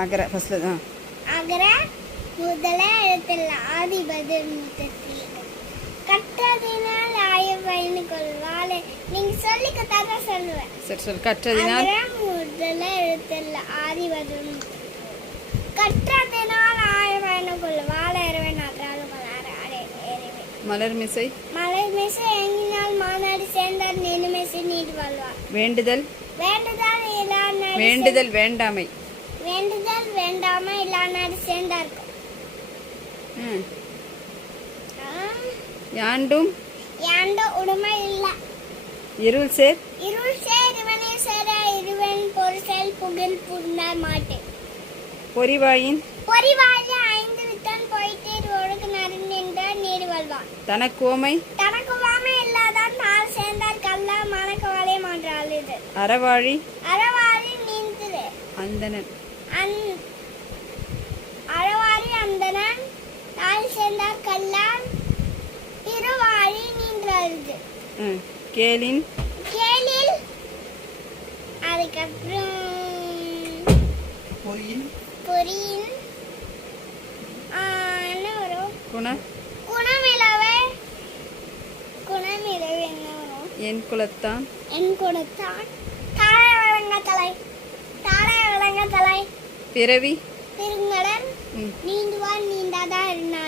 அகர ஃபர்ஸ்ட்ல தான். அகர முதல எழுத்துல ஆதி பதில் முதல் கற்றதினால் ஆயவயனு கொள்வாள். நீங்க சொல்லி கத்தாத சொல்லுவேன். சரி சொல்லு. கற்றதினால் அகர முதல எழுத்துல ஆதி பதில் கற்றதினால் ஆயவயனு கொள்வாள். எருவன் அகரால் மலர் மிசை மலர் மிசை எங்கினால் மாநாடு சேர்ந்தார் நீடு மிசை நீடு வாழ்வார். வேண்டுதல் வேண்டுதல் இல்லாத வேண்டுதல் வேண்டாமை வேண்டுதல் வேண்டாமை இல்லாத சேர்ந்தார்கள். யாண்டும் யாண்ட உடைமை இல்ல. இருள் சேர் இருள் சேர் இவனே சேர இருவன் பொருசல் புகழ் புண்ண மாட்டேன். பொறிவாயின் பொறிவாழ ஐந்து வித்தன் போயிட்டு ஒழுக்கு நறுநின்ற நீர் வாழ்வான். தனக்கோமை தனக்குவாமை இல்லாதான் நாள் சேர்ந்தார் கல்ல மனக்கவாலே மாற்றாள். இது அறவாழி அறவாழி நீந்தது அந்தணன் அறவாழி அந்தணன் நாள் சேர்ந்தார் கல்லான் இருவாழி நீன்றது. கேளின் கேளில் அதுக்கப்புறம் பொரியின் என்ன வரும்? குணமிலவே குணமிலவே என்ன வரும்? என் குலத்தான் என் கொடுத்தான் தாழை விளங்க தலை பிறவி திருங்கடன் நீந்துவான் நீந்தாதான் இருந்தான்.